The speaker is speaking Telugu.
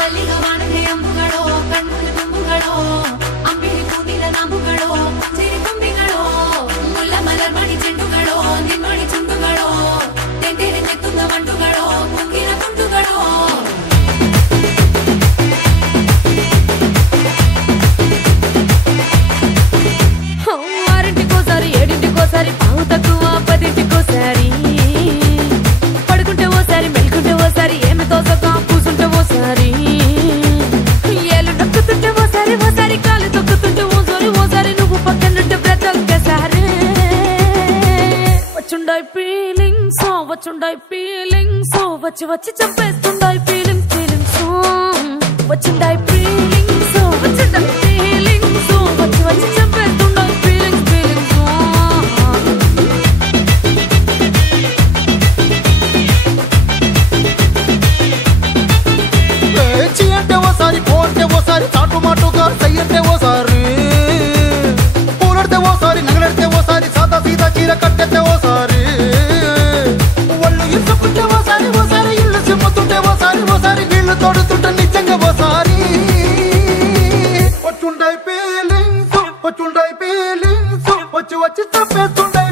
ಮಲ್ಲಿಗ ವಾಣದೆ ಅಂಬುಗಳೋ ಕಣ್ಣುಗಳ ತುಂಬುಗಳೋ ಅಂಬಿಳಿ ಕೂದಿನ ನಂಬುಗಳೋ ಮುಂಚಿರಿ ತುಂಬಿಗಳೋ ಮುಲ್ಲ ಮಲರ್ ಮಣಿ ಚೆಂಡುಗಳೋ ನಿನ್ಮಣಿ ಚುಂಡುಗಳೋ ತೆಂಡೆರೆ ತೆತ್ತುಂಗ ಮಂಡುಗಳೋ ಮುಂಗಿನ ತುಂಡುಗಳೋ ఆరింటికోసారి ఏడింటికోసారి పావు తక్కువ పదింటికోసారి పడుకుంటే ఓసారి మెలుకుంటే ఓసారి ఏమి తోసక కూసుంటే ఓసారి ఏలు నొక్కుతుంటే ఓసారి ఓసారి కాలు తొక్కుతుంటే ఓసారి నువ్వు పక్కనుంటే బ్రతొక్కసారి వచ్చుండాయి ఫీలింగ్స్ వచ్చి వచ్చి చంపేస్తుండాయి ఫీలింగ్స్ వచ్చిండాయి ఫీలింగ్స్ వచ్చిండాయి ఫీలింగ్స్ వచ్చి వచ్చి చంపేస్తుండాయి ఫీలింగ్స్ చి అంటే ఓసారి పో అంటే ఓసారి చాటు మాటుగా సై అంటే ఓసారి పూలడితే ఓసారి నగలడితే ఓసారి సాదా సీదా చీర కట్టెత్తే ఓసారి ఒళ్ళు ఇసుకుంటే ఓసారి ఓసారి ఇల్లు సిమ్ముతుంటే ఓసారి నీళ్లు తోడుతుంటే నిజంగా ఓసారి వచ్చుండాయి ఫీలింగ్స్ వచ్చి వచ్చి తప్పేస్తుండే